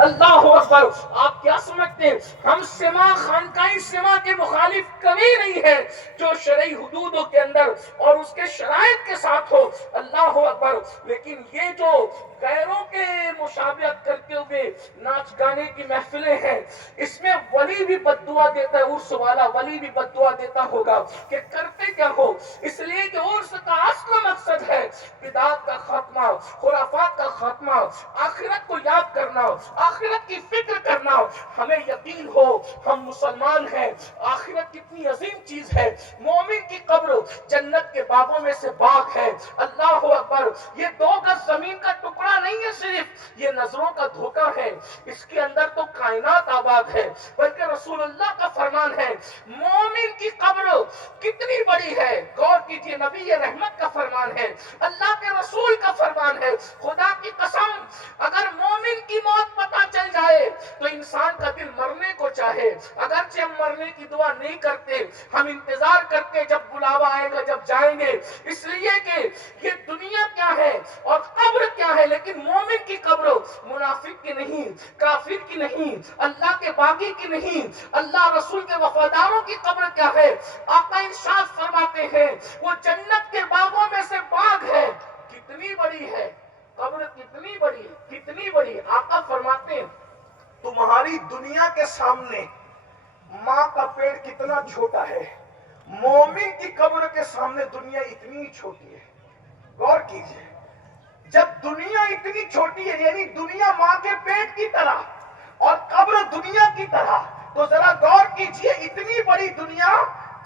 اللہ اکبر. آپ کیا سمجھتے ہیں ہم سما خانقاہی سما کے مخالف کبھی نہیں ہے جو شرعی حدودوں کے اندر اور اس کے شرائط کے ساتھ ہو. اللہ اکبر. لیکن یہ جو غیروں کے مشابہت کرتے ہوئے ناچ گانے کی محفلیں ہیں، اس میں ولی بھی بد دعا دیتا ہے، عرس والا ولی بھی بد دعا دیتا ہوگا کہ کرتے کیا ہو. اس لیے کہ عرس کا اصل مقصد ہے بدعات کا خاتمہ، خرافات کا خاتمہ، آخرت کو یاد کرنا، آخرت کی فکر کرنا. ہمیں یقین ہو ہم مسلمان ہیں، آخرت کتنی عظیم چیز ہے. مومن کی قبر جنت کے باغوں میں سے باغ ہے. اللہ اکبر. یہ 2 گز زمین کا ٹکڑا نہیں ہے صرف، یہ نظروں کا دھوکہ ہے. اس کے اندر تو کائنات آباد ہے. بلکہ رسول اللہ کا فرمان ہے مومن کی قبر کتنی بڑی ہے. غور کیجئے، نبی رحمت کا فرمان ہے، اللہ کے رسول کا فرمان ہے. خدا کی قسم اگر مومن کی موت پتہ چل جائے تو انسان کا دل مرنے کو چاہے. اگرچہ ہم مرنے کی دعا نہیں کرتے، ہم انتظار کرتے جب بلاوا آئے گا، جب جائیں گے. اس لیے کہ یہ دنیا کیا ہے اور قبر کیا ہے، لیکن مومن کی قبر منافق کی نہیں، کافر کی نہیں، اللہ کے باغی کی نہیں، اللہ رسول کے وفاداروں کی قبر کیا ہے. آقا ارشاد فرماتے ہیں وہ جنت کے باغوں میں سے باغ ہے. کتنی بڑی ہے قبر، کتنی بڑی، کتنی بڑی. آقا فرماتے ہیں تمہاری دنیا کے سامنے ماں کا پیٹ کتنا چھوٹا ہے، مومن کی قبر کے سامنے دنیا اتنی چھوٹی ہے. غور کیجئے، جب دنیا اتنی چھوٹی ہے، یعنی دنیا ماں کے پیٹ کی طرح اور قبر دنیا کی طرح، تو ذرا غور کیجئے اتنی بڑی دنیا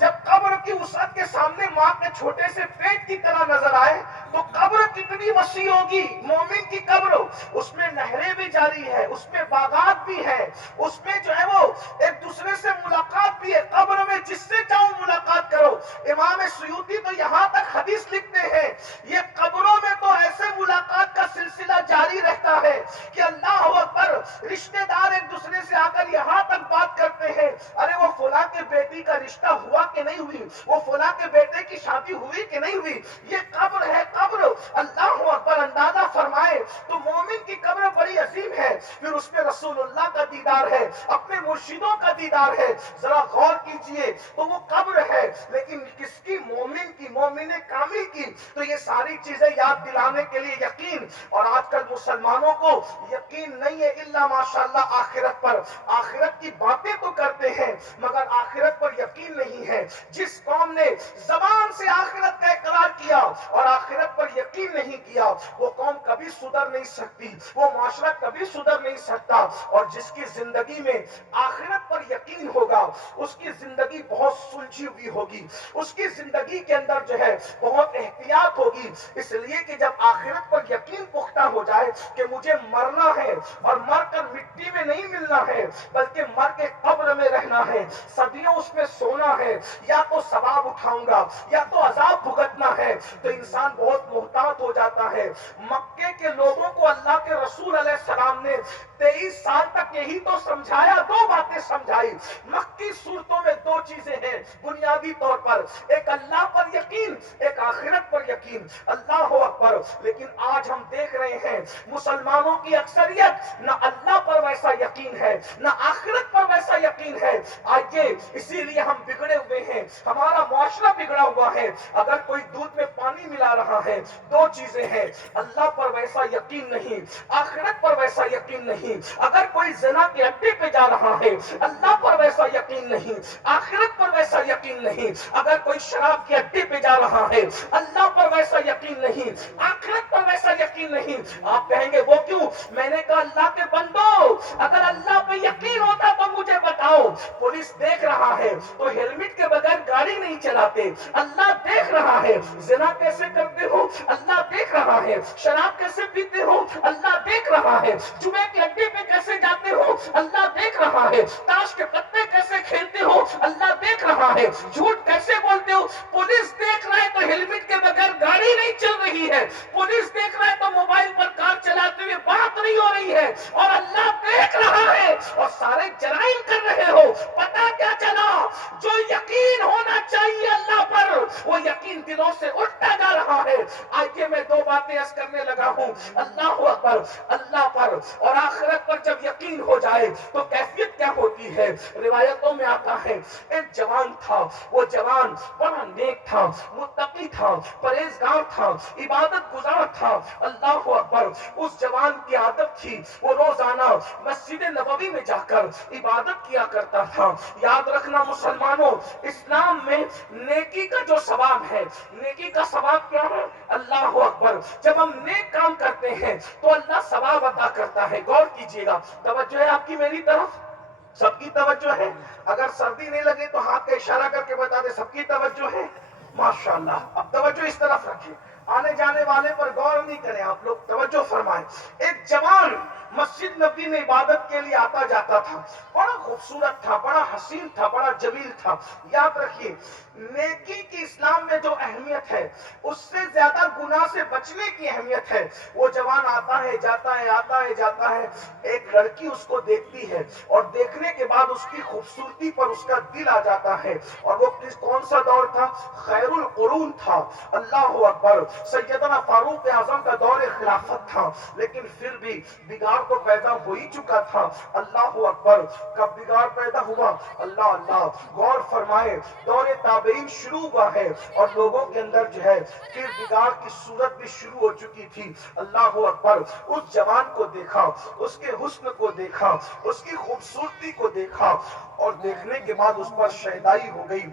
جب قبر کی وسعت کے سامنے ماں کے چھوٹے سے پیٹ کی طرح نظر آئے تو قبر کتنی وسیع ہوگی. مومن کی قبر، اس میں نہریں بھی جاری ہے، اس میں باغات بھی ہے، اس میں جو ہے وہ ایک دوسرے سے ملاقات بھی ہے. قبر میں جس سے چاہو ملاقات کرو. امام سیوطی تو یہاں تک حدیث لکھتے ہیں یہ قبروں میں تو ایسے ملاقات کا سلسلہ جاری رہتا ہے کہ اللہ اکبر، رشتہ دار ایک دوسرے سے آ کر یہاں تک بات کرتے ہیں ارے وہ فلاں کے بیٹی کا رشتہ ہوا کہ نہیں ہوئی، وہ فلاں کے بیٹے کی شادی ہوئی کہ نہیں ہوئی. یہ قبر ہے، قبر. اللہ اکبر. اندازہ فرمائے تو مومن کی قبر بڑی عظیم ہے. پھر اس میں رسول اللہ کا دیدار ہے، اپنے مرشدوں کا دیدار ہے. ذرا غور کیجئے تو وہ قبر ہے، لیکن کس کی؟ مومن کی، مومن کامل کی. تو یہ ساری چیزیں یاد دلانے کے لیے یقین. اور آج کل مسلمانوں کو یقین نہیں ہے الا ماشاءاللہ آخرت پر. آخرت کی باتیں تو کرتے ہیں مگر آخرت پر یقین نہیں ہے. جس قوم نے زبان سے آخرت کا اقرار کیا اور آخرت پر یقین نہیں کیا وہ قوم کبھی سدھر نہیں سکتی، وہ معاشرہ کبھی سدھر نہیں سکتا. اور جس کی زندگی میں آخرت پر یقین ہوگا اس کی زندگی بہت سلجھی ہوئی ہوگی، اس کی زندگی کے اندر جو ہے بہت احتیاط ہوگی. اس لیے کہ جب آخرت پر یقین پختہ ہو جائے کہ مجھے مرنا ہے اور مر کر مٹی میں نہیں ملنا ہے بلکہ مر کے قبر میں رہنا ہے، صدیوں اس میں سونا ہے، یا تو ثواب اٹھاؤں گا یا تو عذاب بھگتنا ہے، تو انسان بہت محتاط ہو جاتا ہے. مکے کے لوگوں کو اللہ کے رسول علیہ السلام نے 23 سال تک یہی تو سمجھایا، 2 باتیں سمجھائی. مکی صورتوں میں 2 چیزیں ہیں بنیادی طور پر، ایک اللہ پر یقین، ایک آخرت پر یقین. اللہ اکبر. لیکن آج ہم دیکھ رہے ہیں مسلمانوں کی اکثریت نہ اللہ پر ویسا یقین ہے نہ آخرت پر ویسا یقین ہے. آئیے اسی لیے ہم بگڑے ہوئے ہیں، ہمارا معاشرہ بگڑا ہوا ہے. اگر کوئی دودھ میں پانی ملا رہا ہے 2 چیزیں ہیں، اللہ پر ویسا یقین نہیں، آخرت پر ویسا یقین نہیں. اگر کوئی زنا کے اڈے پہ جا رہا ہے اللہ پر ویسا یقین نہیں، آخرت پر ویسا یقین نہیں. اگر کوئی شراب کے اڈے پہ جا رہا ہے اللہ پر ویسا یقین نہیں، آخرت پر ویسا یقین نہیں. آپ کہیں گے وہ کیوں؟ میں نے کہا اللہ کے بندو اگر اللہ پہ یقین ہوتا تو مجھے بتاؤ. پولیس دیکھ رہا ہے تو ہیلمٹ کے بغیر گاڑی نہیں چلاتے. اللہ دیکھ رہا ہے زنا کیسے کرتے ہو، اللہ دیکھ رہا ہے. شراب کیسے پیتے ہو، اللہ دیکھ رہا ہے. جمعے کے اڈے پہ کیسے جاتے ہو، اللہ دیکھ رہا ہے. تاش کے پتے کیسے کھیلتے ہو، اللہ دیکھ رہا ہے. جھوٹ کیسے بولتے ہو، پولیس دیکھ رہا ہے تو ہیلمٹ کے بغیر گاڑی نہیں چل رہی ہے. پولیس دیکھ رہا ہے تو موبائل پر کار چلاتے ہوئے بات نہیں ہو رہی ہے. اور اللہ دیکھ رہا ہے اور سارے جرائم کر رہے ہو. پتا کیا چلا؟ جو یقین ہونا چاہیے اللہ پر وہ یقین دلوں سے اٹھتا جا رہا ہے. آئیے میں 2 باتیں عرض کرنے لگا ہوں. اللہ اکبر. اللہ پر اور آخرت پر جب یقین ہو جائے تو کیفیت کیا ہوتی ہے؟ روایتوں میں آتا ہے ایک جوان تھا، وہ جوان بڑا نیک تھا، متقی تھا، پرہیزگار تھا، عبادت گزار تھا۔ اللہ اکبر! اس جوان کی عادت تھی وہ روزانہ مسجد نبوی میں جا کر عبادت کیا کرتا تھا۔ یاد رکھنا مسلمانوں، اسلام میں نیکی کا جو ثواب ہے، نیکی کا ثواب کیا ہے؟ اللہ اکبر! جب ہم نیک کام کرتے ہیں تو اللہ ثواب عطا کرتا ہے۔ غور کیجئے گا، توجہ ہے آپ کی میری طرف؟ سب کی توجہ ہے؟ اگر سردی نہیں لگے تو ہاتھ کا اشارہ کر کے بتا دے سب کی توجہ ہے؟ ماشاءاللہ۔ اب توجہ اس طرف رکھیں، آنے جانے والے پر غور نہیں کریں، آپ لوگ توجہ فرمائیں۔ ایک جوان مسجد نبی میں عبادت کے لیے آتا جاتا تھا، بڑا خوبصورت تھا، بڑا حسین تھا، بڑا جمیل تھا۔ یاد رکھیے، نیکی کی اسلام میں جو اہمیت ہے اس سے زیادہ گناہ سے بچنے کی اہمیت ہے۔ وہ جوان آتا ہے جاتا ہے، آتا ہے جاتا ہے، ایک لڑکی اس کو دیکھتی ہے اور دیکھنے کے بعد اس کی خوبصورتی پر اس کا دل آ جاتا ہے۔ اور وہ کون سا دور تھا؟ خیر القرون تھا۔ اللہ اکبر! سیدنا فاروق اعظم کا دور خلافت تھا، لیکن پھر بھی بگاڑ تو پیدا ہو ہی چکا تھا۔ اللہ اکبر! کب بگاڑ پیدا ہوا؟ اللہ اللہ! غور فرمائے، دور تابعین شروع ہوا ہے اور لوگوں کے اندر جو ہے پھر بگاڑ کی صورت بھی شروع ہو چکی تھی۔ اللہ اکبر! اس جوان کو دیکھا، اس کے حسن کو دیکھا، اس کی خوبصورتی کو دیکھا اور دیکھنے کے بعد اس پر شیدائی ہو گئی۔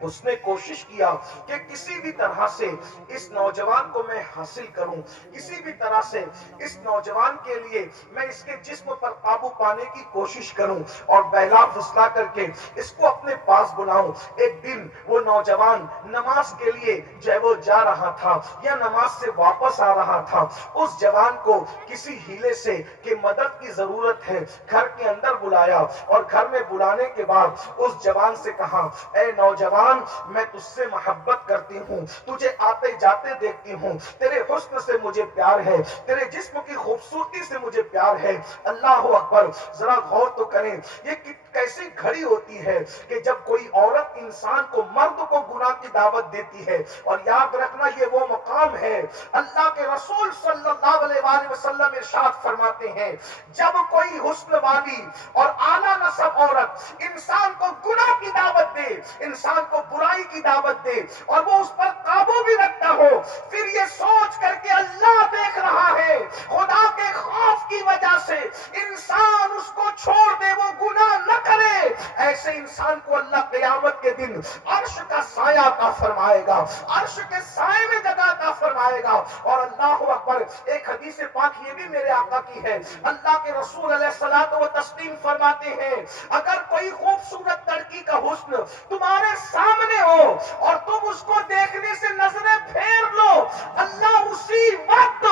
اس نے کوشش کیا کہ کسی بھی طرح سے اس نوجوان کو میں حاصل کروں، کسی بھی طرح سے اس نوجوان کے لیے میں اس کے جسم پر قابو پانے کی کوشش کروں اور بہلا پھسلا کر کے اس کو اپنے پاس بلاؤں۔ ایک دن وہ نوجوان نماز کے لیے جب وہ جا رہا تھا یا نماز سے واپس آ رہا تھا، اس جوان کو کسی ہیلے سے کہ مدد کی ضرورت ہے گھر کے اندر بلایا اور گھر میں بلانے کے بعد اس جوان سے کہا، اے نوجوان، میں تجھ سے محبت کرتی ہوں، تجھے آتے جاتے دیکھتی ہوں، تیرے حسن سے مجھے پیار ہے، تیرے جسم کی خوبصورتی سے مجھے پیار ہے۔ اللہ اکبر! ذرا غور تو کریں، یہ کیسی گھڑی ہوتی ہے کہ جب کوئی عورت انسان کو، مرد کو گناہ کی دعوت دیتی ہے۔ اور یاد رکھنا یہ وہ مقام ہے، اللہ کے رسول صلی اللہ علیہ وآلہ وسلم ارشاد فرماتے ہیں، جب کوئی حسن والی اور اعلیٰ نسب عورت انسان کو گناہ کی دعوت دے، انسان کو برائی کی دعوت دے اور وہ اس پر قابو بھی رکھتا ہو، پھر یہ سوچ کر کے اللہ دیکھ رہا ہے، خدا کے خوف کی وجہ سے انسان اس کو چھوڑ دے، وہ گناہ نہ کرے، ایسے انسان کو اللہ قیامت کے دن عرش کا سایہ عطا فرمائے گا، عرش کے سائے میں جگہ عطا فرمائے گا۔ اور اللہ اکبر! ایک حدیث پاک یہ بھی میرے آقا کی ہے، اللہ کے رسول علیہ الصلوۃ والتسلیم فرماتے ہیں، اگر کوئی خوبصورت لڑکی کا حسن تمہارے سامنے ہو اور تم اس کو دیکھنے سے نظریں پھیر لو، اللہ اسی وقت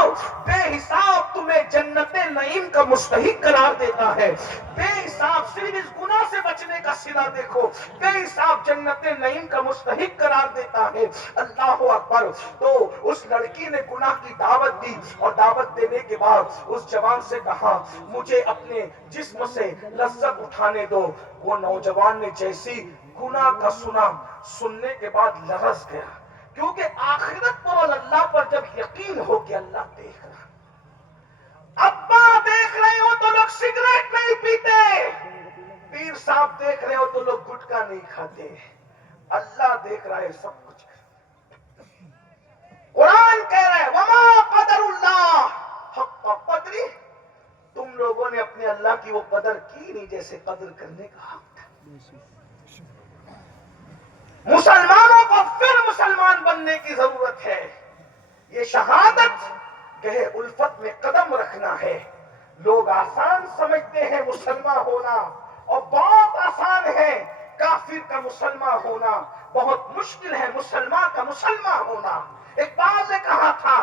بے حساب تمہیں جنت نعیم کا مستحق قرار دیتا ہے۔ بے حساب، صرف اس گناہ سے بچنے کا صلہ دیکھو، بے حساب جنت نعیم کا مستحق قرار دیتا ہے۔ اللہ اکبر! تو اس لڑکی نے گناہ کی دعوت دی اور دعوت دینے کے بعد اس جوان سے کہا، مجھے اپنے جسم سے لذت اٹھانے دو۔ وہ نوجوان نے جیسی گناہ کا سننے کے بعد لرز گیا، کیونکہ آخرت پر اور اللہ پر جب یقین ہو کہ اللہ دیکھ رہا۔ ابا دیکھ رہے ہو تو لوگ سگریٹ نہیں پیتے، پیر صاحب دیکھ رہے ہو تو لوگ گٹکا نہیں کھاتے، اللہ دیکھ رہا ہے سب کچھ۔ قرآن کہہ رہا ہے وما قدر اللہ حق قدری، تم لوگوں نے اپنے اللہ کی وہ قدر کی نہیں جیسے قدر کرنے کا حق تھا۔ مسلمانوں کو پھر مسلمان بننے کی ضرورت ہے۔ یہ شہادت کہ الفت میں قدم رکھنا ہے۔ لوگ آسان سمجھتے ہیں مسلمان ہونا، اور بہت آسان ہے کافر کا مسلمان ہونا، بہت مشکل ہے مسلمان کا مسلمان ہونا۔ اقبال نے کہا تھا،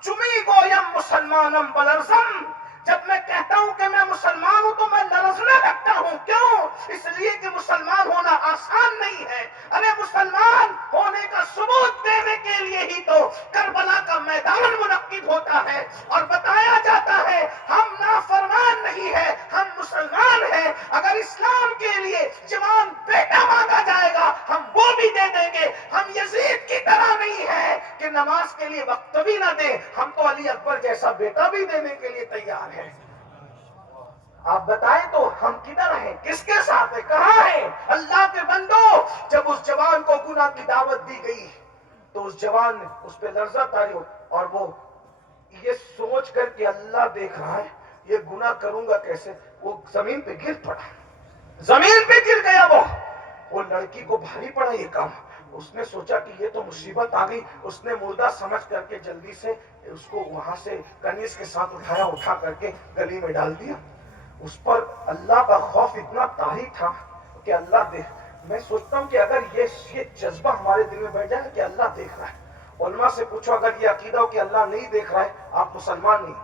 چمی گویم مسلمانم بلرزم، جب میں کہتا ہوں کہ میں مسلمان ہوں تو میں لرزنے لگتا ہوں۔ کیوں؟ اس لیے کہ مسلمان ہونا آسان نہیں ہے۔ ارے مسلمان ہونے کا ثبوت دینے کے لیے ہی تو کربلا کا میدان منعقد ہوتا ہے اور بتایا جاتا ہے ہم نافرمان نہیں ہے، ہم مسلمان ہیں۔ اگر اسلام کے لیے جوان بیٹا مانگا جائے گا ہم وہ بھی دے دیں گے۔ ہم یزید کی طرح نہیں ہے کہ نماز کے لیے وقت بھی نہ دیں، ہم تو علی اکبر جیسا بیٹا بھی دینے کے لیے تیار ہیں۔ آپ بتائیں تو ہم کدھر ہیں، کس کے ساتھ ہیں، کہاں ہیں؟ اللہ کے بندو، جب اس جوان کو گناہ کی دعوت دی گئی تو اس جوان نے اس پہ لرزہ طاری ہو، اور وہ یہ سوچ کر کہ اللہ دیکھ رہا ہے یہ گناہ کروں گا کیسے، وہ زمین پہ گر پڑا، زمین پہ گر گیا۔ وہ لڑکی کو بھاری پڑا یہ کام، اس نے سوچا کہ یہ تو مصیبت آ گئی، اس نے مردہ سمجھ کر کے جلدی سے اس کو وہاں سے کنیز کے ساتھ اٹھایا، اٹھا کر کے گلی میں ڈال دیا۔ اس پر اللہ کا خوف اتنا طاری تھا کہ اللہ دیکھ، میں سوچتا ہوں کہ اگر یہ جذبہ ہمارے دل میں بیٹھ جائے کہ اللہ دیکھ رہا ہے، علماء سے پوچھو اگر یہ عقیدہ ہو کہ اللہ نہیں دیکھ رہا ہے آپ مسلمان نہیں،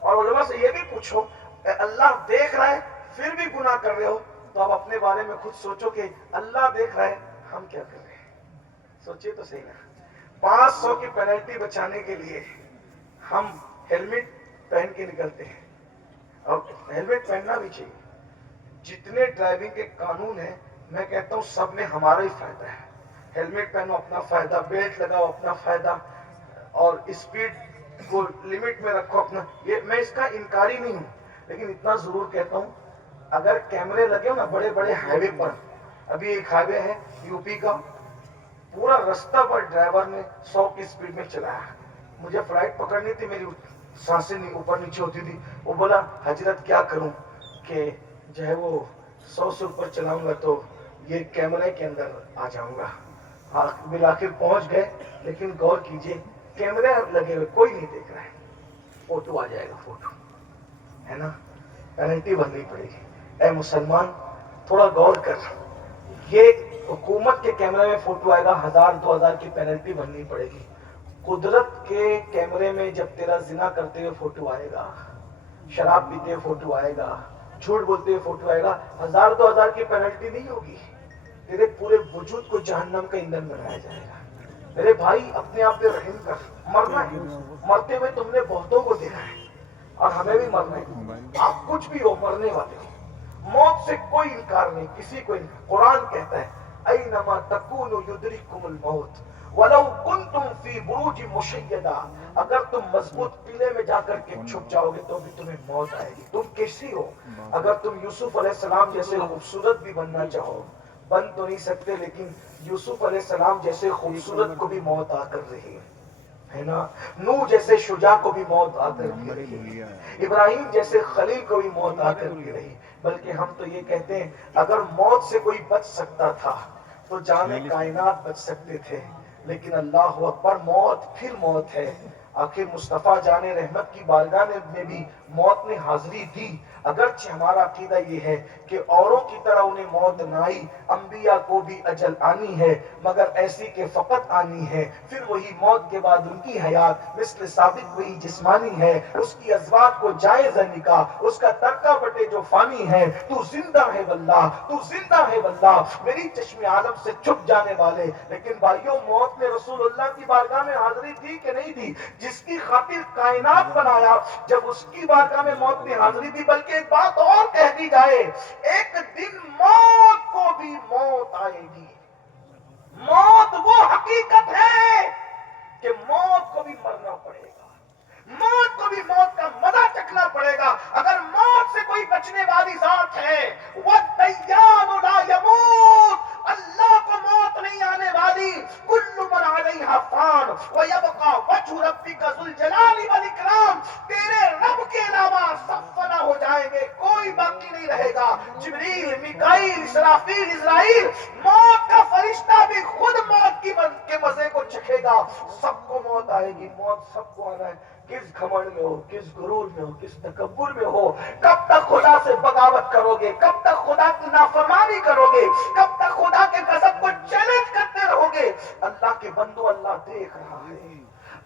اور علماء سے یہ بھی پوچھو اللہ دیکھ رہا ہے پھر بھی گناہ کر رہے ہو، تو آپ اپنے بارے میں خود سوچو کہ اللہ دیکھ رہا ہے ہم کیا کر رہے ہیں، سوچئے تو صحیح نا۔ 500 کی پینلٹی بچانے کے لیے ہم ہیلمٹ پہن کے نکلتے ہیں، اور ہیلمٹ پہننا بھی چاہیے۔ جتنے ڈرائیونگ کے قانون ہیں میں کہتا ہوں سب میں ہمارا ہی فائدہ ہے، ہیلمٹ پہنو اپنا فائدہ، بیلٹ لگاؤ اپنا فائدہ، اور اسپیڈ کو لمٹ میں رکھو اپنا، یہ میں اس کا انکاری نہیں ہوں، لیکن اتنا ضرور کہتا ہوں اگر کیمرے لگے ہو نا بڑے بڑے ہائی وے پر، ابھی ایک ہائی وے ہے یو پی کا، پورا رستہ پر ڈرائیور نے 100 کی اسپیڈ میں چلایا، مجھے فلائٹ پکڑنی تھی، میری سانسیں اوپر نیچے ہوتی تھی، وہ بولا حضرت کیا کروں کہ جو ہے وہ 100 سے اوپر چلاؤں گا تو یہ کیمرے کے اندر آ جاؤں گا۔ بالآخر پہنچ گئے، لیکن غور کیجئے کیمرے لگے ہوئے کوئی نہیں دیکھ رہا ہے، فوٹو آ جائے گا، فوٹو ہے نا، پینلٹی بھرنی پڑے گی۔ اے مسلمان تھوڑا غور کر، یہ حکومت کے کیمرے میں فوٹو آئے گا 1000-2000 کی پینلٹی بھرنی پڑے گی، قدرت کے کیمرے میں جب تیرا زنا کرتے ہوئے فوٹو آئے گا، شراب پیتے ہوئے فوٹو آئے گا، جھوٹ بولتے ہوئے فوٹو آئے گا، 1000-2000 کی پینلٹی نہیں ہوگی، تیرے پورے وجود کو جہنم کا ایندھن بنایا جائے گا۔ میرے بھائی اپنے آپ پہ رحم کر، مرنا ہے، مرتے ہوئے تم نے بہتوں کو دیکھا ہے اور ہمیں بھی مرنا ہے، آپ کچھ بھی ہو مرنے والے ہو، موت سے کوئی انکار نہیں، کسی کو انکار۔ قرآن کہتا ہے اینما تکونوا یدرککم الموت ولو کنتم فی بروج مشیدہ، اگر تم مضبوط قلعے میں جا کر کے چھپ جاؤ گے تو بھی تمہیں موت آئے گی، تم کیسی ہو، اگر تم یوسف علیہ السلام جیسے خوبصورت بھی بننا چاہو بن تو نہیں سکتے، لیکن یوسف علیہ السلام جیسے خوبصورت کو بھی موت آ کر رہی ہے نا، نوح جیسے شجاع کو بھی موت آ کر کے رہی، ابراہیم جیسے خلیل کو بھی موت آ کر کے رہی، بلکہ ہم تو یہ کہتے ہیں اگر موت سے کوئی بچ سکتا تھا تو جانے کائنات بچ سکتے تھے، لیکن اللہ اکبر موت پھر موت ہے۔ آخر مصطفیٰ جان رحمت کی بارگاہ میں بھی موت نے حاضری دی، اگرچہ ہمارا عقیدہ یہ ہے کہ اوروں کی طرح انہیں موت نہ آئی، انبیاء کو بھی اجل آنی ہے مگر ایسی کہ فقط آنی ہے، پھر وہی موت کے بعد ان کی حیات مثل ثابت وہی جسمانی ہے، اس کی ازواج کو جائز ہے نکاح، اس کا ترکہ بٹے جو فانی ہے، تو زندہ ہے واللہ، تو زندہ ہے واللہ، میری چشم عالم سے چھپ جانے والے۔ لیکن بھائیوں موت نے رسول اللہ کی بارگاہ میں حاضری دی کہ نہیں دی؟ جس کی خاطر کائنات بنایا، جب اس کی بارگاہ میں موت نے حاضری دی، بلکہ ایک بات اور کہہ دی جائے، ایک دن موت کو بھی موت آئے گی۔ موت وہ حقیقت ہے کہ موت کو بھی مرنا پڑے گا، موت کو بھی موت کا مزہ چکھنا پڑے گا۔ اگر موت سے کوئی بچنے والی ذات ہے، وَالدَّيَّانُ لَا يَمُوتُ، اللہ کو موت نہیں آنے والی، کل من علیہا فان وَيَبْقَى وَجْهُ رَبِّكَ ذُو الْجَلَالِ وَالْإِكْرَامِ، تیرے رب کے علاوہ سب فنا ہو جائیں گے، کوئی باقی نہیں رہے گا۔ جبریل، میکائیل، اسرافیل، اسرائیل، موت کا فرشتہ بھی خود موت کے مزے کو چکھے گا، سب کو موت آئے گی، موت سب کو آنا ہے، کس گھمنڈ میں ہو، کس غرور میں ہو، کس تکبر میں ہو، کب تک خدا سے بغاوت کرو گے، کب تک خدا کی نافرمانی کرو گے، کب تک خدا کے غضب کو چیلنج کرتے رہو گے؟ اللہ کے بندو اللہ دیکھ رہا ہے،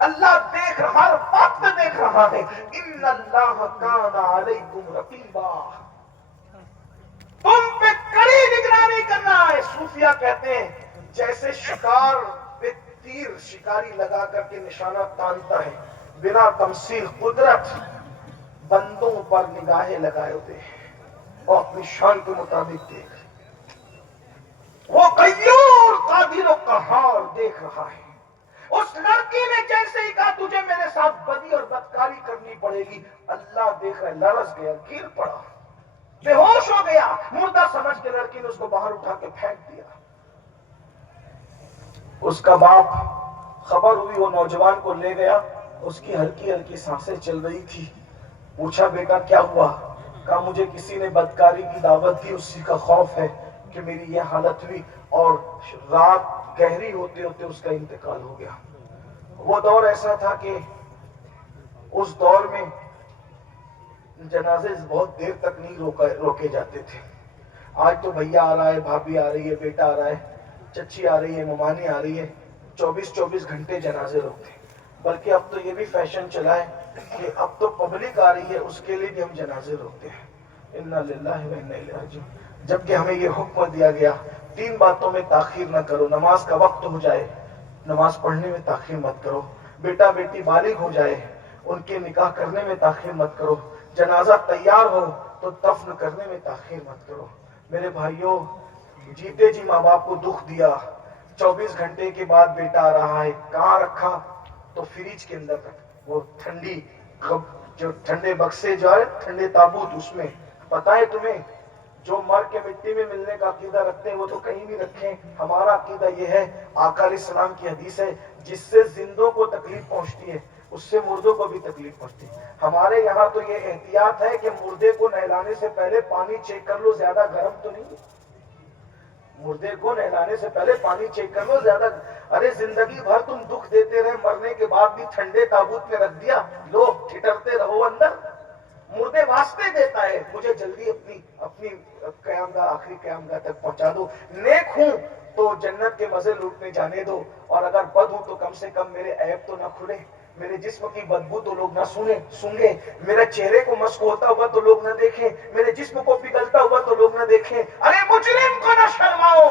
اللہ دیکھ رہا، ہر وقت دیکھ رہا ہے، ان اللہ کان علیکم رقیبا، تم پہ کڑی نگرانی کرنا ہے۔ صوفیہ کہتے ہیں جیسے شکار پہ تیر شکاری لگا کر کے نشانہ تانتا ہے، بنا تمثیل قدرت بندوں پر نگاہیں لگائے ہوتے ہیں اور اپنی شان کے مطابق دیکھ، وہ قیور قادر و قہار دیکھ رہا ہے۔ اس لڑکی نے جیسے ہی کہا تجھے میرے ساتھ بدی اور بدکاری کرنی پڑے گی، اللہ دیکھ رہا ہے، لرز گیا، گر پڑا، گیا، مردہ سمجھ کے لڑکی نے اس کو باہر اٹھا کے پھینک دیا۔ اس کا باپ خبر ہوئی، وہ نوجوان کو لے گیا، اس کی ہلکی ہلکی سانسیں چل رہی تھی۔ پوچھا بیٹا کیا ہوا؟ کہا مجھے کسی نے بدکاری کی دعوت دی، اسی کا خوف ہے کہ میری یہ حالت ہوئی، اور رات گہری ہوتے ہوتے اس کا انتقال ہو گیا۔ وہ دور ایسا تھا کہ اس دور میں جنازے بہت دیر تک نہیں روکے جاتے تھے۔ آج تو بھیا آ رہا ہے، بھابھی آ رہی ہے، بیٹا آ رہا ہے، چچی آ رہی ہے، ممانی آ رہی ہے، 24 گھنٹے جنازے روکتے ہیں۔ بلکہ اب تو یہ بھی فیشن چلا ہے کہ اب تو پبلک آ رہی ہے، اس کے لیے بھی ہم جنازے روکتے ہیں۔ انا للہ و انا الیہ راجعون۔ جبکہ ہمیں یہ حکم دیا گیا 3 باتوں میں تاخیر نہ کرو، نماز کا وقت ہو جائے نماز پڑھنے میں تاخیر مت کرو، بیٹا بیٹی بالغ ہو جائے ان کے نکاح کرنے میں تاخیر مت کرو، جنازہ تیار ہو تو دفن کرنے میں تاخیر مت کرو۔ میرے بھائیوں، جیتے جی ماں باپ کو دکھ دیا، 24 گھنٹے کے بعد بیٹا آ رہا ہے، کہاں رکھا؟ تو فریج کے اندر وہ جو ٹھنڈے بکسے جو ہے، ٹھنڈے تابوت، اس میں۔ پتہ ہے تمہیں جو مر کے مٹی میں ملنے کا عقیدہ رکھتے ہیں وہ تو کہیں بھی رکھیں، ہمارا عقیدہ یہ ہے، آقا علیہ السلام کی حدیث ہے، جس سے زندوں کو تکلیف پہنچتی ہے اس سے مردوں کو بھی تکلیف پہنچتی ہے۔ ہمارے یہاں تو یہ احتیاط ہے کہ مردے کو نہلانے سے پہلے پانی چیک کر لو زیادہ گرم تو نہیں ہے۔ مردے کو نہلانے سے پہلے پانی چیک کر لو زیادہ۔ ارے زندگی بھر تم دکھ دیتے رہے، مرنے کے بعد بھی ٹھنڈے تابوت میں رکھ دیا، لو ٹھٹرتے رہو اندر۔ مردے واسطے دیتا ہے مجھے جلدی اپنی قیام گاہ، آخری قیام گاہ تک پہنچا دو، نیک ہوں تو جنت کے مزے لوٹنے جانے دو، اور اگر بد ہوں تو کم سے کم میرے عیب تو نہ کھلے، میرے جسم کی بدبو تو لوگ نہ سنگے، میرے چہرے کو مشق ہوتا ہوا تو لوگ نہ دیکھیں، میرے جسم کو پگھلتا ہوا تو لوگ نہ دیکھیں۔ ارے مجرم کو نہ شرماؤ،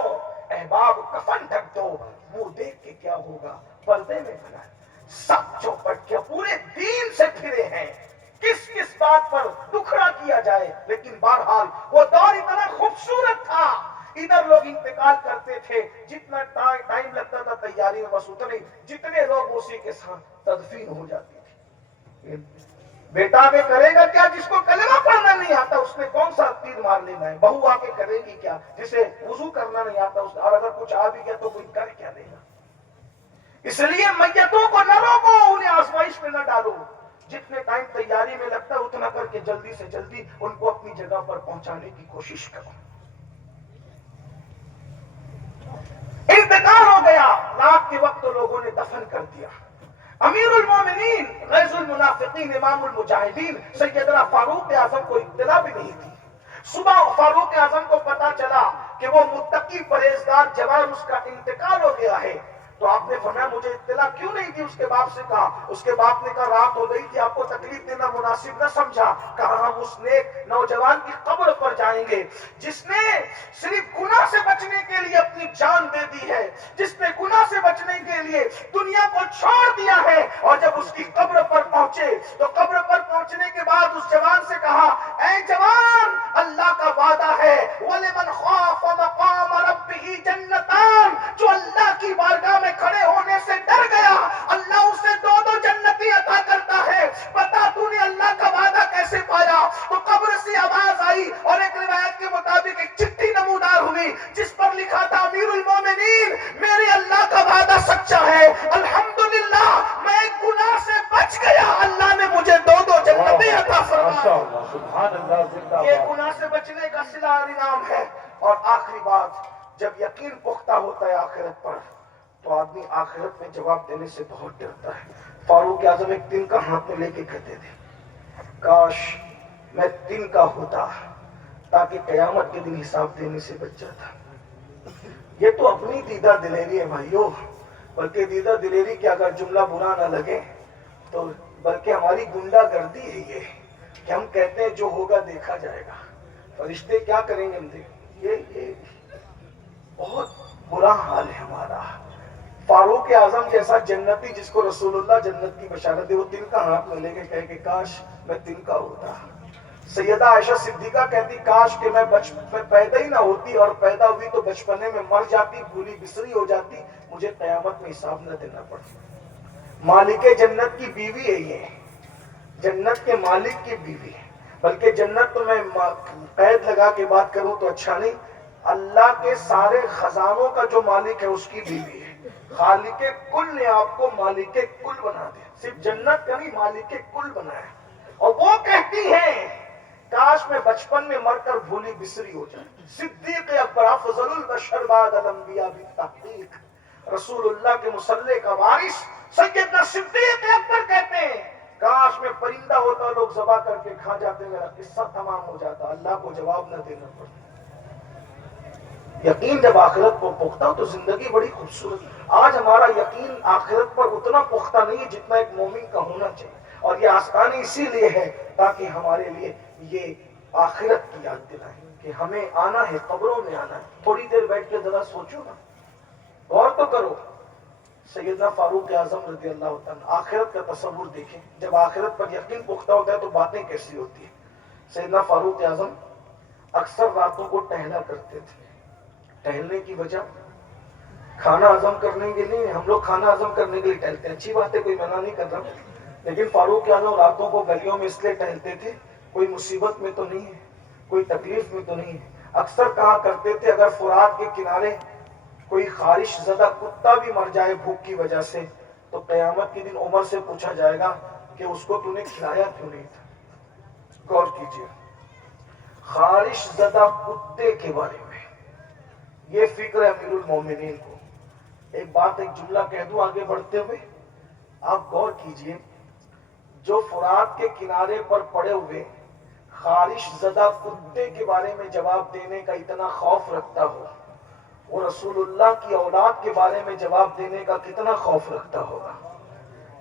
احباب کفن ڈھک دو، منہ دیکھ کے کیا ہوگا، پردے میں بنا سب چوپٹ کے پورے دین سے پھرے ہیں، کس بات پر دکھڑا کیا جائے۔ لیکن بہرحال وہ دور اتنا خوبصورت تھا، ادھر لوگ انتقال کرتے تھے، جتنا ٹائم لگتا تھا تیاری میں بس اتنے، جتنے لوگ اسی کے ساتھ تدفین ہو جاتی تھی۔ بیٹا میں کرے گا کیا؟ جس کو کلمہ پڑھنا نہیں آتا اس نے کون سا تیر مار لینا ہے؟ بہو آ کے کرے گی کیا جسے وضو کرنا نہیں آتا اس نے؟ اور اگر کچھ آ بھی گیا تو کوئی کر کیا دے گا؟ اس لیے میتوں کو نہ روکو، انہیں آزمائش میں نہ ڈالو، جتنے ٹائم تیاری میں لگتا ہے اتنا کر کے جلدی سے جلدی ان کو اپنی جگہ پر پہنچانے کی کوشش کرو۔ انتقال ہو گیا، رات کے وقت تو لوگوں نے دفن کر دیا۔ امیر المومنین، غیظ المنافقین، امام المجاہدین سیدنا فاروق اعظم کو اطلاع بھی نہیں تھی۔ صبح فاروق اعظم کو پتا چلا کہ وہ متقی پرہیزگار جوان اس کا انتقال ہو گیا ہے، تو آپ نے فرمایا مجھے اطلاع کیوں نہیں دی؟ اس کے باپ سے کہا، اس کے باپ نے کہا رات ہو گئی تھی، آپ کو تکلیف دینا مناسب نہ سمجھا۔ کہا ہم اس نیک نوجوان کی قبر پر جائیں گے جس نے صرف گناہ سے بچنے کے لیے اپنی جان دے دی ہے، جس نے گناہ سے بچنے کے لیے دنیا کو چھوڑ دیا ہے۔ اور جب اس کی قبر پر پہنچے تو قبر پر پہنچنے کے بعد اس جوان سے کہا، اے جوان، اللہ کا وعدہ ہے وَلِمَنْ خَافَ مَقَامَ رَبِّهِ جَنَّتَانِ، جو اللہ کی بارگاہ میں کھڑے ہونے سے ڈر گیا اللہ اسے 2 جنتی عطا کرتا ہے۔ بتا تو نے اللہ کا وعدہ کیسے پایا؟ تو قبر سے آواز آئی اور ایک روایت کے مطابق ایک چٹھی نمودار ہوئی جس پر لکھا تھا، امیر المومنین، میرے اللہ کا وعدہ سچا ہے، الحمدللہ میں ایک گناہ سے بچ گیا، اللہ نے مجھے 2 جنتیں عطا فرمائی۔ سبحان اللہ، زندہ باد۔ یہ گناہ سے بچنے کا صلہ اور انعام ہے۔ اور آخری بات، جب یقین پختہ ہوتا ہے آخرت پر تو آدمی آخرت میں جواب دینے سے بہت ڈرتا ہے۔ فاروق اعظم ایک تن کا ہاتھ میں لے کے کہتے تھے، کاش میں تن کا ہوتا تاکہ قیامت کے دن حساب دینے سے بچ جاتا۔ یہ تو اپنی دیدہ دلیری ہے بھائیو، بلکہ دیدہ دلیری کے اگر جملہ برا نہ لگے تو بلکہ ہماری گنڈا گردی ہے یہ کہ ہم کہتے ہیں جو ہوگا دیکھا جائے گا، فرشتے کیا کریں گے ہم دیکھ، یہ بہت برا حال ہے ہمارا۔ فاروق اعظم جیسا جنتی جس کو رسول اللہ جنت کی بشارت دے، وہ تن کا ہاتھ میں لے کے کہے کہ کاش میں تن کا ہوتا۔ سیدہ عائشہ صدیقہ کہتی کاش کہ میں پیدا ہی نہ ہوتی، اور پیدا ہوئی تو بچپنے میں مر جاتی، بھولی بسری ہو جاتی، مجھے قیامت میں حساب نہ دینا پڑتا۔ مالک جنت کی بیوی ہے یہ، جنت کے مالک کی بیوی ہے۔ بلکہ جنت تو میں قید لگا کے بات کروں تو اچھا نہیں، اللہ کے سارے خزانوں کا جو مالک ہے اس کی بیوی ہے۔ خالق کل نے آپ کو مالک کل بنا دیا، صرف جنت کا نہیں مالک کل بنایا۔ اور وہ کہتی ہیں کاش میں بچپن میں مر کر بھولی بسری ہو جائے۔ صدیق اکبر افضل البشر بعد الانبیاء بالتحقیق، رسول اللہ کے مصلی کا وارث سیدنا صدیق اکبر کہتے ہیں کاش میں پرندہ ہوتا، لوگ ذبح کر کے کھا جاتے، میرا قصہ تمام ہو جاتا، اللہ کو جواب نہ دینا پڑتا۔ یقین جب آخرت پر پختہ ہو تو زندگی بڑی خوبصورت۔ آج ہمارا یقین آخرت پر اتنا پختہ نہیں ہے جتنا ایک مومن کا ہونا چاہیے، اور یہ آستانی اسی لیے ہے تاکہ ہمارے لیے یہ آخرت کی یاد دلائیں کہ ہمیں آنا ہے، قبروں میں آنا ہے۔ تھوڑی دیر بیٹھ کے ذرا سوچو نا، غور تو کرو۔ سیدنا فاروق اعظم رضی اللہ تعالیٰ آخرت کا تصور دیکھیں، جب آخرت پر یقین پختہ ہوتا ہے تو باتیں کیسی ہوتی ہیں۔ سیدنا فاروق اعظم اکثر راتوں کو ٹہلا کرتے تھے۔ ٹہلنے کی وجہ کھانا ہضم کرنے کے لیے، ہم لوگ کھانا ہضم کرنے کے لیے ٹہلتے ہیں، اچھی بات ہے، کوئی منع نہیں کر رہا، لیکن فاروق اعظم راتوں کو گلیوں میں اس لیے ٹہلتے تھے کوئی مصیبت میں تو نہیں ہے، کوئی تکلیف میں تو نہیں ہے۔ اکثر کہا کرتے تھے اگر فرات کے کنارے کوئی خارش زدہ کتا بھی مر جائے بھوک کی وجہ سے تو قیامت کے دن عمر سے پوچھا جائے گا کہ اس کو تو نے کھلایا کیوں نہیں تھا۔ غور کیجیے، خارش زدہ کتے کے بارے میں یہ فکر ہے امیر المومنین کو۔ ایک بات، ایک جملہ کہہ دوں آگے بڑھتے ہوئے، آپ غور کیجئے، جو فرات کے کنارے پر پڑے ہوئے خارش زدہ کتے کے بارے میں جواب دینے کا اتنا خوف رکھتا ہو، وہ رسول اللہ کی اولاد کے بارے میں جواب دینے کا کتنا خوف رکھتا ہوگا۔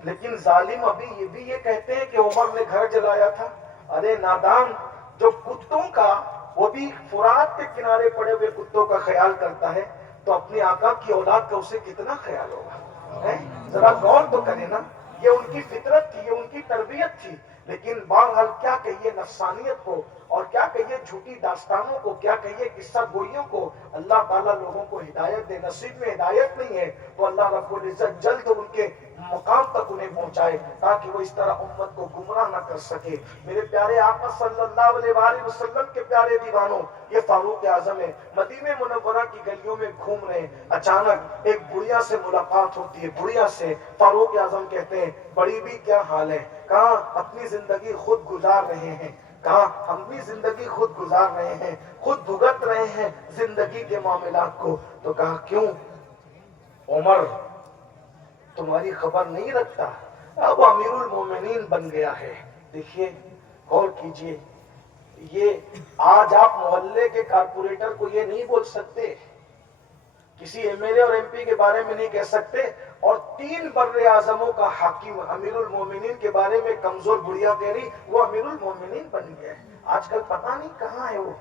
لیکن ظالم ابھی یہ کہتے ہیں کہ عمر نے گھر جلایا تھا۔ ارے نادان، جو کتوں کا، وہ بھی فرات کے کنارے پڑے ہوئے کتوں کا خیال کرتا ہے تو اپنے آقا کی اولاد کا اسے کتنا خیال ہوگا؟ ذرا غور تو کرے نا، یہ ان کی فطرت تھی، یہ ان کی تربیت تھی۔ لیکن بہرحال کیا کہیے نفسانیت کو، اور کیا کہیے جھوٹی داستانوں کو، کیا کہیے قصہ گوئیوں کو۔ اللہ تعالیٰ لوگوں کو ہدایت دے، نصیب میں ہدایت نہیں ہے تو اللہ رب العزت جلد ان کے مقام تک انہیں پہنچائے تاکہ وہ اس طرح امت کو گمراہ نہ کر سکے۔ میرے پیارے آقا صلی اللہ علیہ وآلہ وسلم کے پیارے دیوانوں، یہ فاروق اعظم ہے، مدینہ منورہ کی گلیوں میں گھوم رہے ہیں، اچانک ایک بڑھیا سے ملاقات ہوتی ہے۔ بڑھیا سے فاروق اعظم کہتے ہیں بڑی بھی کیا حال ہے؟ کہاں اپنی زندگی خود گزار رہے ہیں، کہاں ہم بھی زندگی خود گزار رہے ہیں، خود بھگت رہے ہیں زندگی کے معاملات کو۔ تو کہا کیوں عمر تمہاری خبر نہیں رکھتا؟ اب امیر المومنین بن گیا ہے۔ دیکھیے غور کیجئے، یہ آج آپ محلے کے کارپوریٹر کو یہ نہیں بول سکتے، کسی ایم ایل اے اور ایم پی کے بارے میں نہیں کہہ سکتے، اور 3 بر اعظموں کا حاکم امیر المومنین کے بارے میں کمزور بڑھیا کہہ رہی وہ امیر المومنین بن گیا ہے۔ آج کل پتہ نہیں کہاں ہے وہ،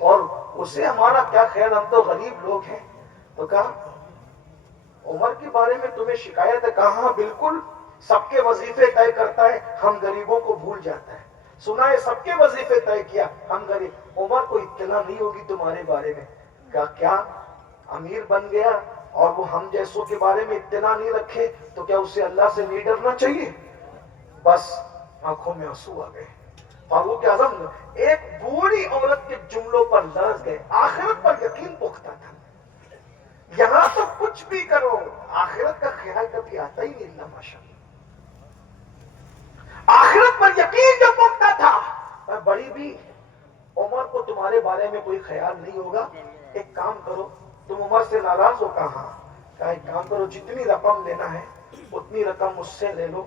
اور اسے ہمارا کیا خیال، ہم تو غریب لوگ ہیں۔ تو کہا عمر کے بارے میں تمہیں شکایت ہے؟ کہاں بالکل، سب کے وظیفے طے کرتا ہے، ہم غریبوں کو بھول جاتا ہے۔ سنا ہے سب کے وظیفے طے کیا، ہم غریب، عمر کو اطلاع نہیں ہوگی تمہارے بارے میں؟ کہا کیا امیر بن گیا اور وہ ہم جیسوں کے بارے میں اطلاع نہیں رکھے تو کیا اسے اللہ سے نہیں ڈرنا چاہیے؟ بس آنکھوں میں آنسو آ گئے۔ فاروق اعظم ایک بوڑھی عورت کے جملوں پر لرز گئے۔ آخرت پر یقین پختہ تھا، یہاں تو کچھ بھی کرو آخرت کا خیال کبھی آتا ہی نہیں۔ اللہ ماشاء اللہ، آخرت پر یقین جو پختہ تھا۔ بڑی بھی عمر کو تمہارے بارے میں کوئی خیال نہیں ہوگا، ایک کام کرو، تم عمر سے ناراض ہو؟ کہا ایک کام کرو، جتنی رقم لینا ہے اتنی رقم مجھ سے لے لو،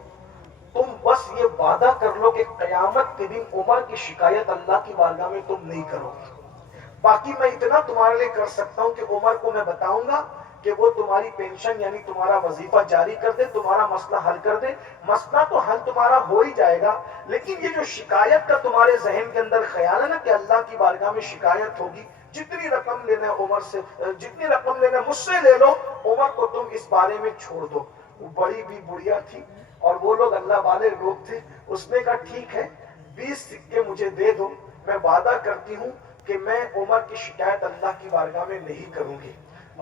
تم بس یہ وعدہ کر لو کہ قیامت کے دن عمر کی شکایت اللہ کی بارگاہ میں تم نہیں کرو گے۔ باقی میں اتنا تمہارے لیے کر سکتا ہوں کہ عمر کو میں بتاؤں گا کہ وہ تمہاری پینشن یعنی تمہارا وظیفہ جاری کر دے، تمہارا مسئلہ حل کر دے۔ مسئلہ تو حل تمہارا ہو ہی جائے گا، لیکن یہ جو شکایت کا تمہارے ذہن کے اندر خیال ہے نا کہ اللہ کی بارگاہ میں شکایت ہوگی، جتنی رقم لینا ہے عمر سے، جتنی رقم لینا ہے مجھ سے لے لو، عمر کو تم اس بارے میں چھوڑ دو۔ وہ بڑی بھی بڑھیا تھی اور وہ لوگ اللہ والے لوگ تھے، اس نے کہا ٹھیک ہے 20 سکے مجھے دے دو، میں وعدہ کرتی ہوں کہ میں عمر کی شکایت اللہ کی بارگاہ میں نہیں کروں گی۔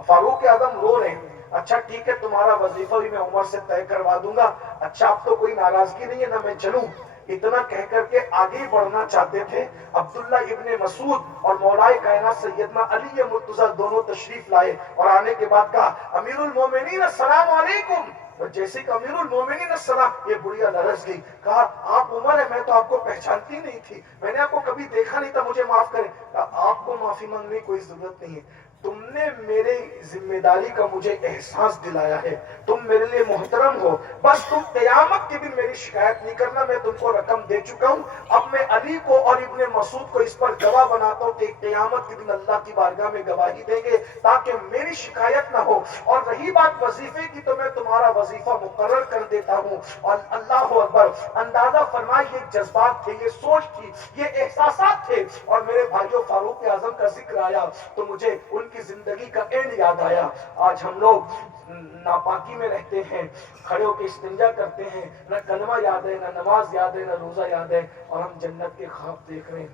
فاروق اعظم رو رہے ہیں، اچھا ٹھیک ہے تمہارا وظیفہ بھی میں عمر سے طے کروا دوں گا، اچھا اب تو کوئی ناراضگی نہیں ہے نا، میں چلوں؟ اتنا کہہ کر کے آگے بڑھنا چاہتے تھے. عبداللہ ابن مسعود اور مولائے کائنات سیدنا علی مرتضیٰ دونوں تشریف لائے اور آنے کے بعد کہا امیر المومنین السلام علیکم. اور جیسے کہ امیر المومنین السلام، یہ بڑھیا لرز گئی. کہا آپ عمر ہے، میں تو آپ کو پہچانتی نہیں تھی، میں نے آپ کو کبھی دیکھا نہیں تھا، مجھے معاف کریں. کہا آپ کو معافی مانگنے کی کوئی ضرورت نہیں ہے، تم نے میرے ذمہ داری کا مجھے احساس دلایا ہے، تم میرے لیے محترم ہو، بس تم قیامت کے دن میری شکایت نہیں کرنا، میں تم کو رقم دے چکا ہوں. اب میں علی کو اور ابن مسعود کو اس پر گواہ بناتا ہوں کہ قیامت کے دن اللہ کی بارگاہ میں گواہی دیں گے تاکہ میری شکایت نہ ہو. اور رہی بات وظیفے کی تو میں تمہارا وظیفہ مقرر کر دیتا ہوں. اور اللہ اکبر، اندازہ فرمائے یہ جذبات تھے، یہ سوچ تھی، یہ احساسات تھے. اور میرے بھائیوں فاروق اعظم کا ذکر آیا تو مجھے ان کی زندگی کا اینڈ یاد آیا. آج ہم لوگ ناپاکی میں رہتے ہیں، کھڑے ہو کے استنجا کرتے ہیں، نہ کلمہ یاد ہے، نہ نماز یاد ہے، نہ روزہ یاد ہے، اور ہم جنت کے خواب دیکھ رہے ہیں.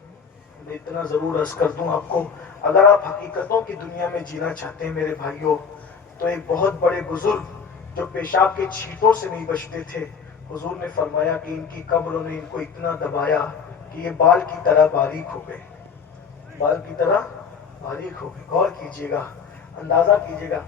میں اتنا ضرور عرض کر دوں آپ کو، اگر آپ حقیقتوں کی دنیا میں جینا چاہتے ہیں میرے بھائیوں، تو ایک بہت بڑے بزرگ جو پیشاب کے چھینٹوں سے نہیں بچتے تھے، حضور نے فرمایا کہ ان کی قبروں نے ان کو اتنا دبایا کہ یہ بال کی طرح باریک ہو گئے، بال کی طرح باریک ہو گئے. غور کیجئے گا، اندازہ کیجئے گا،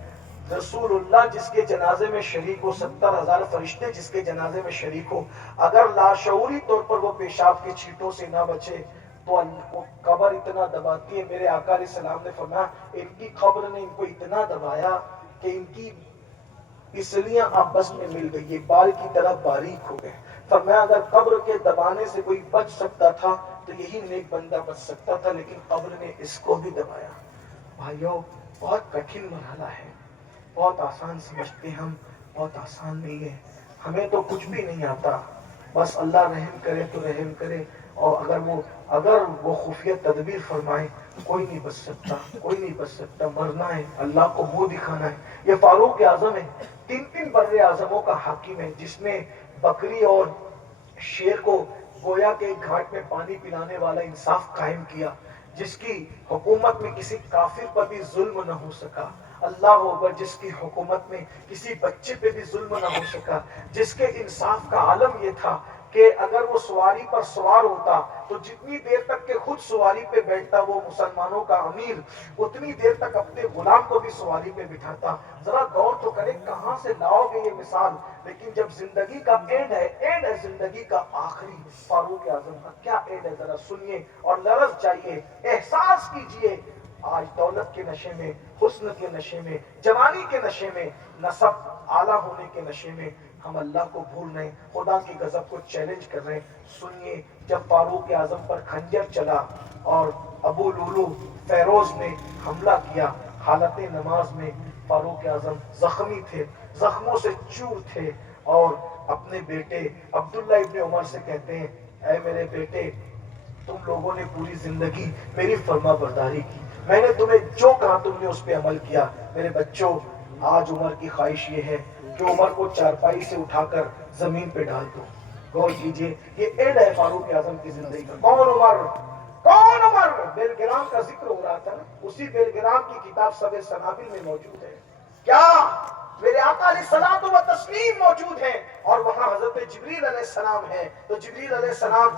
رسول اللہ جس کے جنازے میں شریک ہو، 70,000 فرشتے جس کے جنازے میں شریک ہو، اگر لاشعوری طور پر وہ پیشاب کے چھینٹوں سے نہ بچے تو وہ قبر اتنا دباتی ہے. میرے آقا علیہ السلام نے فرمایا ان کی قبر نے ان کو اتنا دبایا کہ ان کی پسلیاں آپس میں مل گئی، یہ بال کی طرح باریک ہو گئے. فرمایا اگر قبر کے دبانے سے کوئی بچ سکتا تھا تو یہی نیک بندہ بچ سکتا تھا، لیکن قبر نے اس کو بھی دبایا. بھائیوں بہت کٹھن مرحلہ ہے، بہت آسان سمجھتے ہم، بہت آسان نہیں ہے. ہمیں تو کچھ بھی نہیں آتا، بس اللہ رحم کرے تو رحم کرے. اور اگر وہ خفیہ تدبیر فرمائے، کوئی نہیں بچ سکتا، کوئی نہیں بچ سکتا. مرنا ہے، اللہ کو منہ دکھانا ہے. یہ فاروق اعظم ہے، 3 بر اعظموں کا حاکم ہے، جس نے بکری اور شیر کو گویا کے ایک گھاٹ میں پانی پلانے والا انصاف قائم کیا، جس کی حکومت میں کسی کافر پر بھی ظلم نہ ہو سکا. اللہ اکبر، جس کی حکومت میں کسی بچے پہ بھی ظلم نہ ہو سکا، جس کے انصاف کا عالم یہ تھا کہ اگر وہ سواری پر سوار ہوتا تو جتنی دیر تک کہ خود سواری پہ بیٹھتا وہ مسلمانوں کا امیر، اتنی دیر تک اپنے غلام کو بھی سواری پہ بٹھاتا. ذرا غور تو کریں کہاں سے لاؤ گے یہ مثال. لیکن جب زندگی کا اینڈ ہے زندگی کا آخری، فاروق اعظم کا کیا اینڈ ہے ذرا سنیے اور لرز جائیے، احساس کیجئے. آج دولت کے نشے میں، حسن کے نشے میں، جوانی کے نشے میں، نسب اعلیٰ ہونے کے نشے میں ہم اللہ کو بھول رہے ہیں، خدا کی غضب کو چیلنج کر رہے ہیں. سنیے، جب فاروق اعظم پر خنجر چلا اور ابو لولو فیروز نے حملہ کیا، حالت نماز میں فاروق اعظم زخمی تھے، زخموں سے چور تھے، اور اپنے بیٹے عبداللہ ابن عمر سے کہتے ہیں اے میرے بیٹے، تم لوگوں نے پوری زندگی میری فرما برداری کی، میں نے تمہیں جو کہا تم نے اس پہ عمل کیا. میرے بچوں، آج عمر کی خواہش یہ ہے کہ عمر کو چارپائی سے اٹھا کر زمین پہ ڈال دو. غور کیجئے، یہ اینڈ ہے فاروق اعظم کی زندگی کا. کون عمر؟ کون عمر؟ بیلگرام کا ذکر ہو رہا تھا نا، اسی بیلگرام کی کتاب سب سنابل میں موجود ہے. کیا میرے آقا علیہ السلام و تسلیم موجود ہیں، اور وہاں حضرت جبریل علیہ السلام ہے. تو جبریل علیہ السلام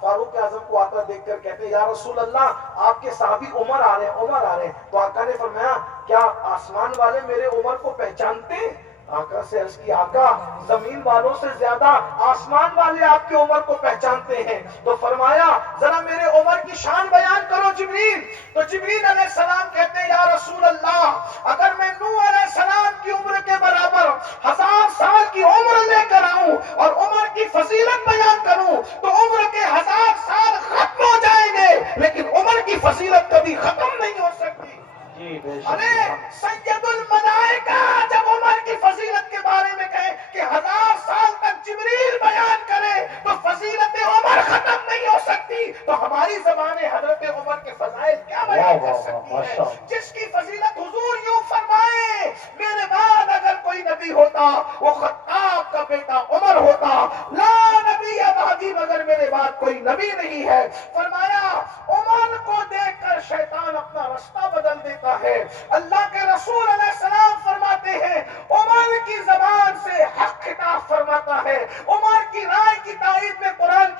فاروق اعظم کو آتا دیکھ کر کہتے ہیں یا رسول اللہ آپ کے صحابی عمر آ رہے ہیں، عمر آ رہے ہیں. تو آقا نے فرمایا کیا آسمان والے میرے عمر کو پہچانتے ہیں؟ آقا سے عرض کی آقا زمین والوں سے زیادہ آسمان والے آپ کی عمر کو پہچانتے ہیں. تو فرمایا ذرا میرے عمر کی شان بیان کرو جبریل. تو جبریل علیہ السلام کہتے ہیں یا رسول اللہ اگر میں نوح علیہ السلام کی عمر کے برابر 1000 سال کی عمر لے کر آؤں اور عمر کی فضیلت بیان کروں تو عمر کے 1000 سال ختم ہو جائیں گے، لیکن عمر کی فضیلت کبھی ختم نہیں ہو سکتی. ارے سید الملائکہ جب عمر کی فضیلت کے بارے میں کہیں کہ 1000 سال تک جبریل بیان کرے تو فضیلت عمر ختم نہیں ہو سکتی، تو ہماری زبان حضرت عمر کے فضائل کیا بیان کر سکتی ہے؟ جس کی فضیلت حضور یوں فرمائے میرے بعد اگر کوئی نبی ہوتا وہ خطاب کا بیٹا عمر ہوتا. لا نبی بعدی، مگر میرے بعد کوئی نبی نہیں ہے. فرمایا عمر کو دیکھ کر شیطان اپنا رستہ بدل دیتا ہے. اللہ کے رسول علیہ السلام فرماتے ہیں عمر کی زبان سے حق خطاب فرماتا ہے. عمر کی رائے کی تائید میں قرآن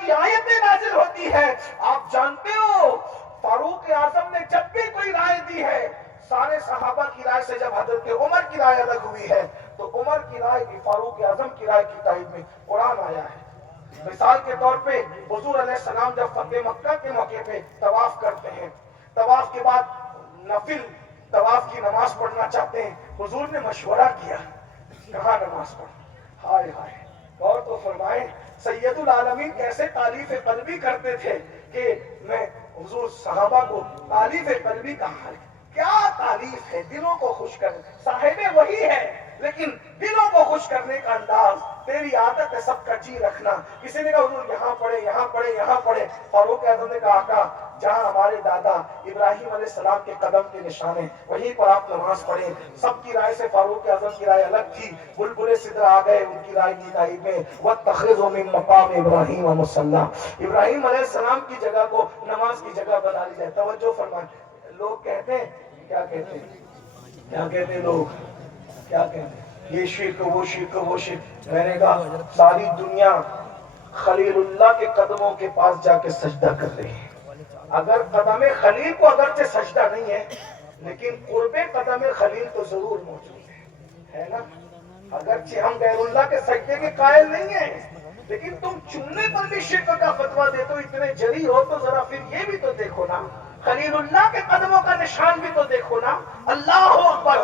اعظم نے جب بھی کوئی رائے دی ہے، سارے صحابہ کی رائے سے جب حضرت عمر کی رائے الگ ہوئی ہے تو عمر کی رائے کی، فاروق اعظم کی رائے کی تائید میں قرآن آیا ہے۔ مثال کے طور پہ حضور علیہ السلام جب فتح مکہ کے موقع پہ طواف کرتے ہیں، طواف کے بعد نفل طواف کی نماز پڑھنا چاہتے ہیں، حضور نے مشورہ کیا کہاں نماز پڑھ۔ ہائے ہائے، غور تو فرمائیں سید العالمین کیسے تعلیف قلبی کرتے تھے کہ میں حضور صحابہ کو تعلیف قلبی کا حال، کیا تعلیف ہے، دلوں کو خوش کر، صاحب وہی ہے لیکن دلوں کو خوش کرنے کا انداز، تیری عادت ہے سب کا جی رکھنا۔ کسی نے کہا حضور یہاں پڑھے یہاں پڑھے یہاں پڑھے، فاروق اعظم نے کہا آقا جہاں ہمارے دادا ابراہیم علیہ السلام کے قدم کے نشان ہیں وہیں پر آپ نماز پڑھیں۔ سب کی رائے سے فاروق اعظم کی رائے الگ تھی، بلبل صدر آ گئے ان کی رائے کی تائید میں، وَاتَّخِذُوا مِن مَّقَامِ إِبْرَاهِيمَ مُصَلًّى، ابراہیم علیہ السلام کی جگہ کو نماز کی جگہ بنا لی جائے۔ توجہ فرمائیں، لوگ کہتے ہیں کیا کہتے ہیں، کیا کہتے ہیں لوگ، کیا کہتے ہیں یہ شرک وہ شرک وہ شرک۔ میں نے کہا ساری دنیا خلیل اللہ کے قدموں کے پاس جا کے سجدہ کر رہی ہے، اگر قدم خلیل کو اگرچہ سجدہ نہیں ہے لیکن قرب قدم خلیل تو ضرور موجود ہے نا۔ اگرچہ ہم غیر اللہ کے سجدے کے قائل نہیں ہیں لیکن تم چننے پر بھی شرک کا فتویٰ دیتے ہو، اتنے جری ہو تو ذرا پھر یہ بھی تو دیکھو نا، خلیل اللہ کے قدموں کا نشان بھی تو دیکھو نا۔ اللہ اکبر،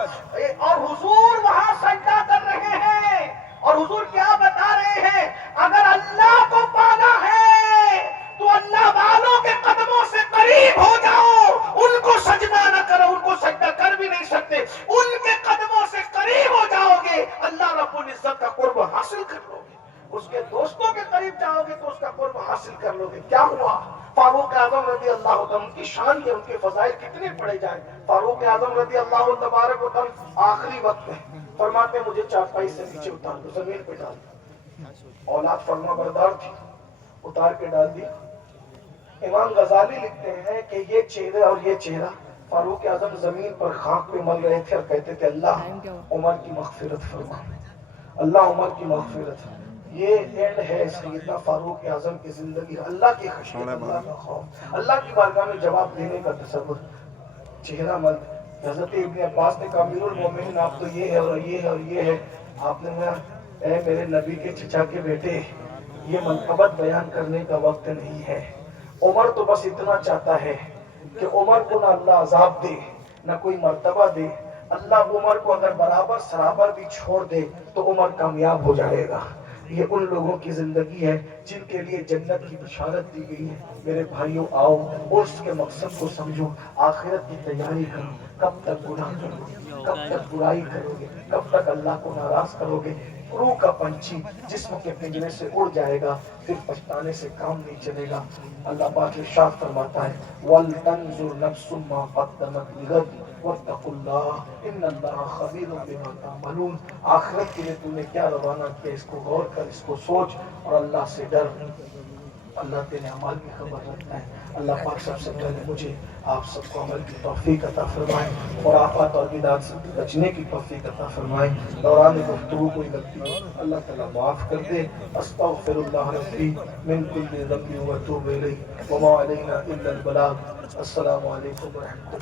اور حضور وہاں سجدہ کر رہے ہیں اور حضور کیا بتا رہے ہیں، اگر اللہ کو پانا ہے تو اللہ والوں کے قدموں سے قریب ہو جاؤ، ان کو سجدہ نہ کرو، ان کو سجدہ کر بھی نہیں سکتے، ان کے قدموں سے قریب ہو جاؤ گے اللہ رب العزت کا قرب حاصل کر لو گے، اس کے دوستوں کے قریب جاؤ گے تو اس کا قرب حاصل کر لو گے۔ کیا ہوا؟ فاروق اعظم رضی اللہ عنہ، ان کی شان کے ان کے فضائل کتنے پڑے جائیں۔ فاروق اعظم رضی اللہ عنہ تبارک و تعالی آخری وقت میں فرماتے ہیں مجھے چارپائی سے نیچے اتار دو، زمین پہ ڈال دو۔ اولاد فرما بردار تھی، اتار کے ڈال دی۔ امام غزالی لکھتے ہیں کہ یہ چہرہ اور یہ چہرہ فاروق اعظم زمین پر خاک پہ مل رہے تھے اور کہتے تھے اللہ عمر کی مغفرت فرما، اللہ عمر کی مغفرت۔ یہ اینڈ ہے سیدنا فاروق اعظم کی زندگی، اللہ کی خشیت، اللہ کا خوف، اللہ کی بارگاہ میں جواب دینے کا تصور، چہرہ مند۔ حضرت ابن عباس نے کہا امیر المومنین آپ تو یہ ہے اور یہ ہے اور یہ ہے، آپ نے کہا اے میرے نبی کے چچا کے بیٹے یہ منقبت بیان کرنے کا وقت نہیں ہے۔ عمر تو بس اتنا چاہتا ہے کہ عمر کو نہ اللہ عذاب دے نہ کوئی مرتبہ دے، اللہ عمر کو اگر برابر سرابر بھی چھوڑ دے تو عمر کامیاب ہو جائے گا۔ یہ ان لوگوں کی زندگی ہے جن کے لیے جنت کی بشارت دی گئی ہے۔ میرے بھائیوں آؤ عرس کے مقصد کو سمجھو، آخرت کی تیاری کرو، کب تک گناہ کرو گے، کب تک برائی کرو گے، کب تک اللہ کو ناراض کرو گے۔ روح کا پنچھی جسم کے پنجرے سے اڑ جائے گا، پھر پچھتانے سے کام نہیں چلے گا۔ اللہ پاک ارشاد فرماتا ہے وَلْتَنْظُرْ نَفْسٌ مَّا قَدَّمَتْ لِغَدٍ وَاتَّقُوا اللَّهَ إِنَّ اللَّهَ خَبِيرٌ بِمَا تَعْمَلُونَ۔ آخرت کے لیے تم نے کیا روانہ کیا، اس کو غور کر، اس کو سوچ اور اللہ سے ڈر۔ اللہ تیرے اعمال کی خبر رکھتا ہے۔ اللہ پاک سب سے پہلے مجھے آپ سب کو عمل کی توفیق عطا فرمائے، خرافات اور بدعات سے بچنے کی توفیق عطا فرمائے۔ دوران گفتگو کوئی غلطی اللہ تعالیٰ معاف کر دے۔ استغفر اللہ ربی من کل ذنب واتوب الیہ وما علینا الا البلاغ۔ السلام علیکم ورحمۃ اللہ۔